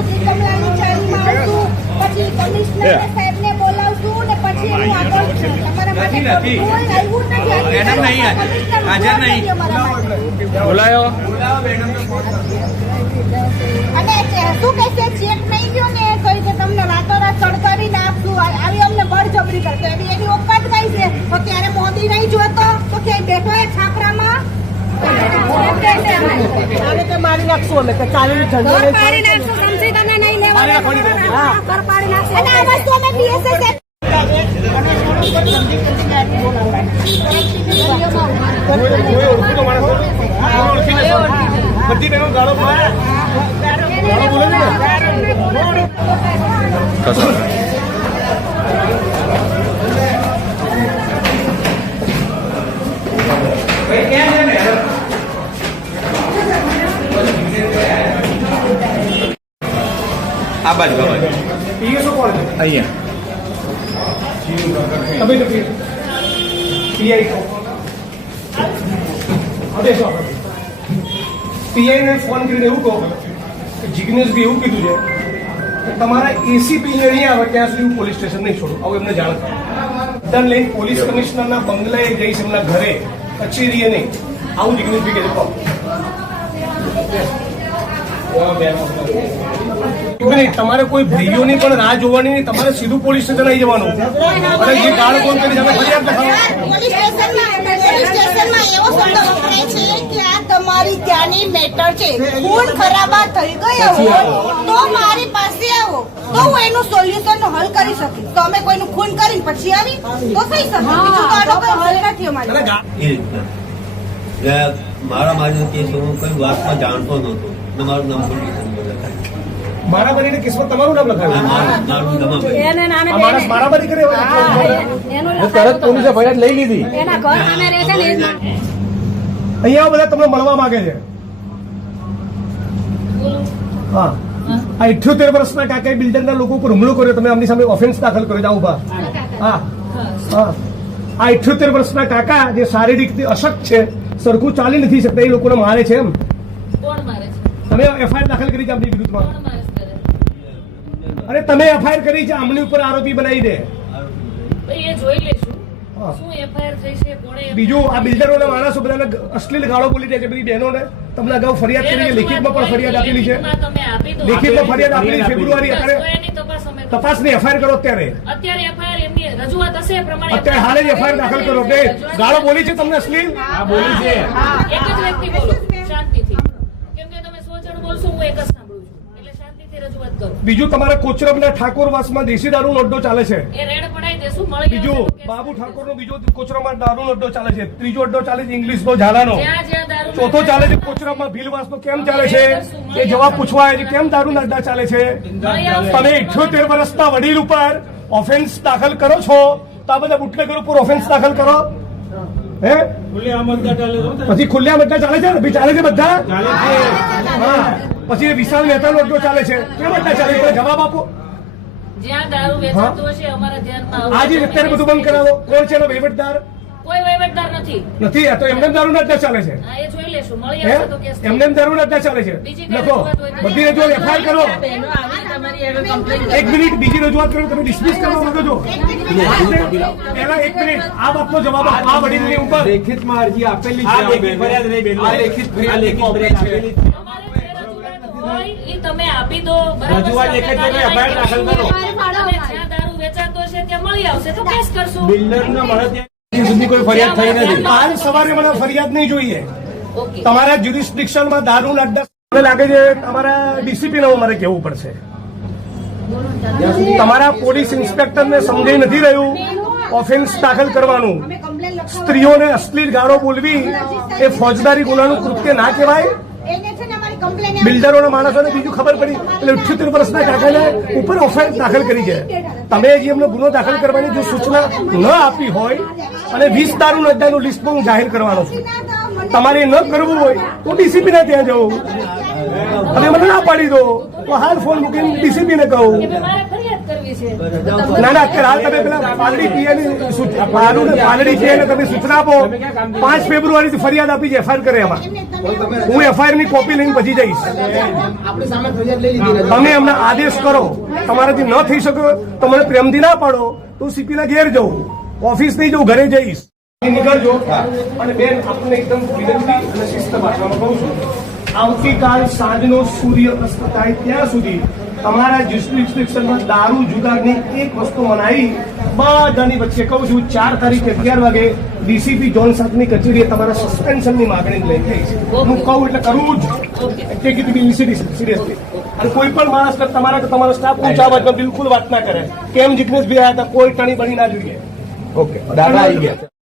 આવશું, કમલાની ચાલીમાં આવશું, પછી કમિશનર સાહેબને બોલાવશું ને પછી એનું આગળ તમારા માટે કોઈ આવ્યું નથી. મેડમ નહીં હાજર નહીં બોલાયો. અને શું કે છે ચેક નહીં ગયો ને કઈ કે તમને રાતોરાત સળગાવી નાખશું, આવી અમને બળજબરી કરતો. એની ઓકાત કઈ છે? તો ત્યારે મોદી નહીં જોતો તો ક્યાંય બેઠો એ છાપરામાં મારી નાખશું અમે કે ચાલી ઝંડો પાડી નાખશું. સમજી તમે નહીં લેવા પાડી નાખશું. અને આ વસ્તુ અમે PSS બધી બહેનો ગાળો બોલે આ બાજુ પીએસઓ કોણ છે અહીંયા તમે પીઆઈ પીઆઈને ફોન કરીને એવું કહો કે જિગ્નેશભાઈ એવું કીધું છે કે તમારા એસીપી નહીં આવે ત્યાં સુધી હું પોલીસ સ્ટેશન નહીં છોડું. આવું એમને જાણ થાય. બધાને લઈને પોલીસ કમિશનરના બંગલાએ જઈશ, એમના ઘરે કચેરીએ નહીં. આવું જિગ્નેશભાઈ કીધું કહો. તમારે કોઈ ભાઈઓની પણ રાહ જોવાની નહીં, તમારે સીધું પોલીસ સ્ટેશન આવી જવાનું. અને જે ગાળ કોણ કરી તમે ફરિયાદ લખાવો. પોલીસ સ્ટેશનમાં એવો શબ્દ વપરાય છે કે આ તમારી ત્યાંની મેટર છે. ખૂન ખરાબા થઈ ગયો હોય તો મારી પાસે આવો તો હું એનું સોલ્યુશન હલ કરી શકીશ. તો અમે કોઈનું ખૂન કરીને પછી આવી તો થઈ શકે, બીજું તો આનો કોઈ હલ નથી અમારે. મારા મારી કેસ હું કઈ વાતમાં જાણતો નહોતો. મારું નામ મારામારી કેસમાં તમારું નામ લખાયું. મારામારી કરે તરત પોલીસે ફરિયાદ લઈ લીધી. અહીંયા બધા તમને મળવા માંગે છે. હા, આ 78 વર્ષના કાકાએ બિલ્ડરના લોકો ઉપર હુમલો કર્યો, તમે આમની સામે ઓફેન્સ દાખલ કર્યો. જાઓ ઉભા. હા હા, આ 78 વર્ષના કાકા જે શારીરિક અશક્ત છે, સરખું ચાલી નથી શકતા, એ લોકોને મારે છે. એમ તમે એફઆઈઆર દાખલ કરી છે આમની વિરુદ્ધમાં. અરે તમે એફઆઈઆર કરી છે, આમની ઉપર આરોપી બનાવી દે. બીજું આ બિલ્ડરોના માણસો બધાને અશ્લીલ ગાળો બોલી રહ્યા છે. બધી બહેનોને તમને અગાઉ ફરિયાદ કરી છે, લેખિતમાં પણ ફરિયાદ આપેલી છે. લેખિતમાં ફરિયાદ આપેલી ફેબ્રુઆરી. અત્યારે તપાસની એફઆઈઆર કરો. અત્યારે હાલે જ એફઆઈઆર દાખલ કરો. કે ગાળો બોલી છે તમને અશ્લીલ બોલી છે. બીજું તમારા કોચરબના ઠાકોરવાસમાં દેશી દારૂનો અડ્ડો ચાલે છે. બીજું બાબુ ઠાકોરનો બીજો કોચરબમાં દારૂનો અડ્ડો ચાલે છે. ત્રીજો અડ્ડો ચાલે છે ઇંગ્લિશનો ઝાલાનો. ચોથો ચાલે છે કોચરબમાં ભીલવાસનો. કેમ ચાલે છે એ જવાબ પૂછવા આવે છે. કેમ દારૂના અડ્ડા ચાલે છે? તમે 78 વર્ષના વડીલ ઉપર ઓફેન્સ દાખલ કરો છો તો આ બધા બુટલેગર ઉપર ઓફેન્સ દાખલ કરો. હે પછી ખુલ્લા અડ્ડા ચાલે છે ને? ચાલે છે બધા. હા, પછી વિશાલ મહેતાનો અડ્ડો ચાલે છે. કેમ અડ્ડા ચાલે છે? જવાબ આપો. આજે અત્યારે બધું બંધ કરાવો. કોણ છે એનો વહીવટદાર? કોઈ વહીવટદાર નથી. આ તો એમને દારૂના અડ્ડા ચાલે છે. એમને દારૂના અડ્ડા ચાલે છે. લખો, બધી રજૂઆત એફઆઈઆર કરો. એક મિનિટ, બીજી રજૂઆત કરો. તમે ડિસ્મિસ કરવા માંગો છો? પહેલા 1 મિનિટ, આ બાબતનો જવાબ આપો. આ વડીલની ઉપર લેખિતમાં અરજી આપેલી છે. લેખિત ફરિયાદ તમે આપી દો. રજૂઆત એફઆઈઆર દાખલ કરો. જ્યાં દારૂ વેચાતો છે ત્યાં મળી આવશે તો કેસ કરશું. બિલ્ડરના મળે સુધી કોઈ ફરિયાદ થઈ નથી. કાલ સવારે મને ફરિયાદ નહીં જોઈએ. તમારા જ્યુરિસ્ડિક્શનમાં દારૂના અડ્ડા મને લાગે છે તમારા ડીસીપી ને મારે કહેવું પડશે. તમારા પોલીસ ઇન્સ્પેક્ટરને સમજાઈ નથી રહ્યું ઓફેન્સ દાખલ કરવાનું. સ્ત્રીઓને અશ્લીલ ગાળો બોલવી એ ફોજદારી ગુનાનું કૃત્ય ના કહેવાય. બિલ્ડરોના માણસોને બીજું ખબર પડી એટલે 78 વર્ષના કાકાને ઉપર ઓફેન્સ દાખલ કરી છે. તમે જે એમનો ગુનો દાખલ કરવાની જો સૂચના ન આપી હોય અને 20 દારૂના અડ્ડાનું લિસ્ટ હું જાહેર કરવાનો છું. તમારે ન કરવું હોય તો ડીસીપી ને ત્યાં જવું. અને મને ના પાડી દો તો હાલ ફોન મૂકીને ડીસીપી ને કહું. કે ભાઈ મારે ફરિયાદ કરવી છે. ના ના અત્યારે હાલ તમે પેલા પાલડી પીએની પાલડી પીએને તમે સૂચના આપો. 5 ફેબ્રુઆરીથી ફરિયાદ આપી છે, એફઆઈઆર કરે એમાં. હું એફઆઈઆર ની કોપી લઈને પછી જઈશ. તમે એમને આદેશ કરો, તમારાથી ન થઈ શકે તો મને પ્રેમથી ના પાડો તો સીપી ના ઘેર જવું, ઓફિસ નહીં જવું, ઘરે જઈશ. નીકળજો. અને બેન આપણને એકદમ વિનંતી અને શિસ્ત ભાષામાં કહું છું, આવતીકાલ સાંજનો સૂર્ય અસ્ત થાય ત્યાં સુધી તમારા જ્યુરિસ્ડિક્શનમાં દારૂ જુગારની એક વસ્તુ મનાઈ બધાની વચ્ચે કહું છું 4 તારીખે 11 વાગે ડીસીપી જોન સાથની કચેરીએ તમારા સસ્પેન્શનની માગણી લઈ જઈશ. હું કહું એટલે કરવું જ. Take it seriously. અને કોઈ પણ માણસ તમારો સ્ટાફ ઊંચા અવાજમાં બિલકુલ વાત ના કરે. કેમ જિગ્નેશભાઈ આવ્યા હતા, કોઈ ટણી બની ના જોઈએ. ઓકે દાદા આવી ગયા.